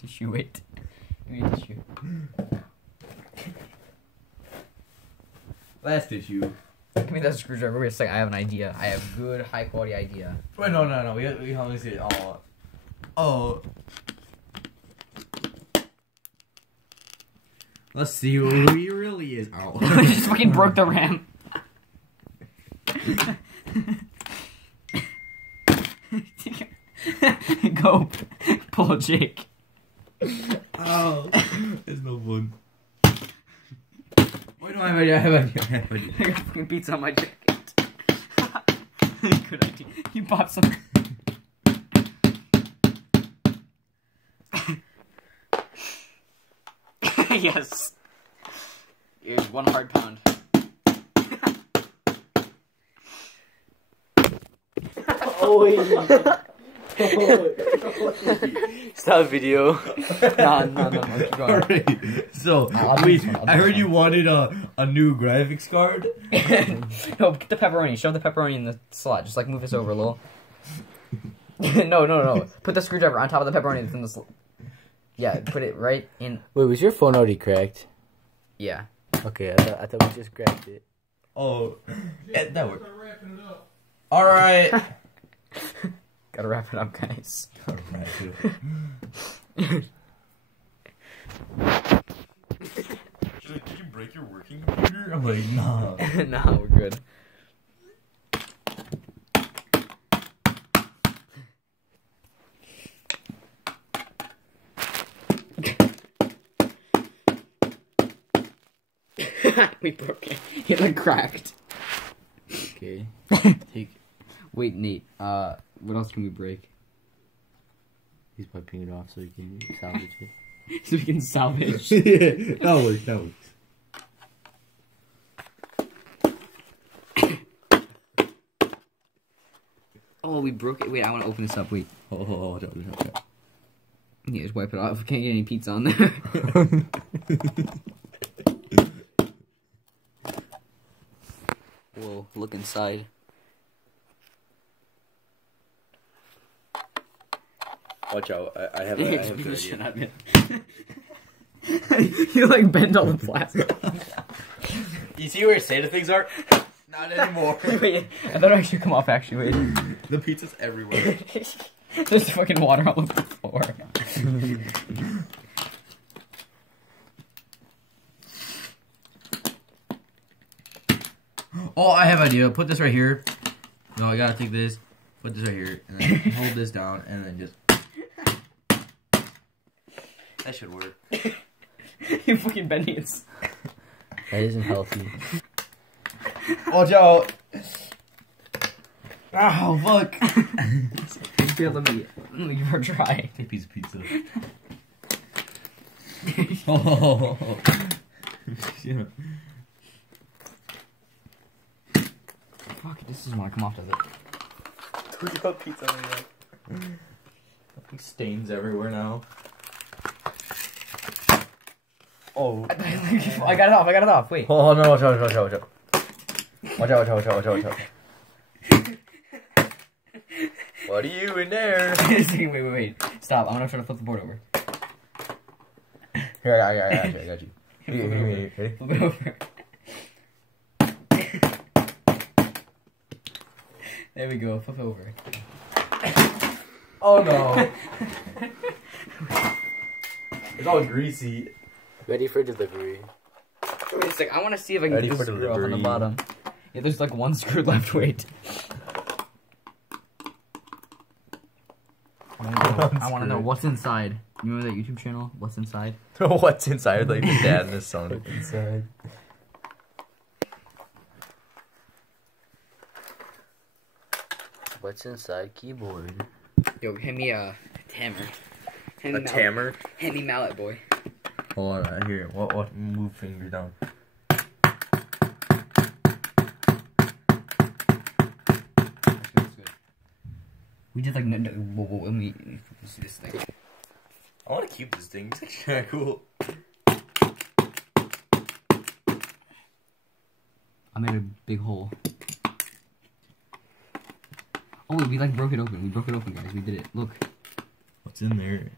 tissue, wait. Give me a tissue. Last tissue. Give me that screwdriver. Wait a second, I have an idea. I have good, high quality idea. Wait, no. We have to see it. Oh. Let's see who he really is. Oh. I just fucking broke the ram. Go. Pull Jake. Oh. It's no fun. Wait, no, I have an idea. I got fucking pizza on my jacket. Good idea. You bought some. Yes. Here's 1 hard pound. Stop video. No. Keep going. Alright, so I'll do this one, I'll do I heard this you wanted a new graphics card. No, get the pepperoni. Shove the pepperoni in the slot. Just like move this over a little. No. Put the screwdriver on top of the pepperoni that's in the slot. Yeah, put it right in. Wait, was your phone already cracked? Yeah. Okay, I thought we just cracked it. Oh, yeah, that worked. Alright. Gotta wrap it up, guys. She's like, did you break your working computer? I'm like, nah. Nah, we're good. We broke it. It like cracked. Okay. Take. Wait, Nate. What else can we break? He's wiping it off so he can salvage it. So we can salvage. Yeah, that works. Oh, we broke it. Wait, I want to open this up. Wait. Oh, Yeah, just wipe it off. We can't get any pizza on there. Whoa, look inside. Watch out, I have a good idea. You like bend all the plastic. You see where Santa things are? Not anymore. Wait, I thought it actually come off actually. Wait. The pizza's everywhere. There's fucking water all over the floor. Oh, I have an idea. Put this right here. No, I gotta take this. Put this right here, and then hold this down, and then just. That should work. You fucking bending it. That isn't healthy. Watch out! Oh, fuck! Feel the meat. You are dry. Take a piece of pizza. Oh. Yeah. Fuck, this doesn't want to come off, does it? We got pizza on the stains everywhere now. Oh. I got it off, wait. Oh no, watch out. Watch out. What are you in there? Wait. Stop, I'm gonna try to flip the board over. Here, I got you. Here, ready? Flip it over. There we go, flip over. Oh no. It's all greasy. Ready for delivery. Wait a sec, I want to see if I can Ready get for this screw off on the delivery. bottom. Yeah, there's like 1 screw left, wait. I want to know what's inside. You remember that YouTube channel? What's inside? What's inside? Like the dad and the son. Inside. What's inside keyboard? Yo, hand me a hammer. Hand A me tammer? Hand me mallet, boy. Hold on, here. What? Move finger down. That's good. We did like whoa, let me see this thing. I want to keep this thing. It's actually kind of cool. I made a big hole. Oh wait, we like broke it open. We broke it open, guys. We did it. Look. What's in there?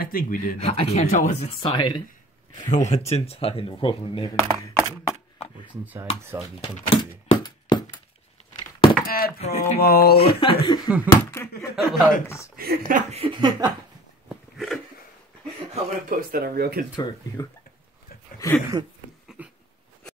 I think we did enough. I can't tell what's inside. What's inside in the world we never knew. What's inside soggy computer? Ad promo. Deluxe. I'm gonna post that on Real Kids Tour Review.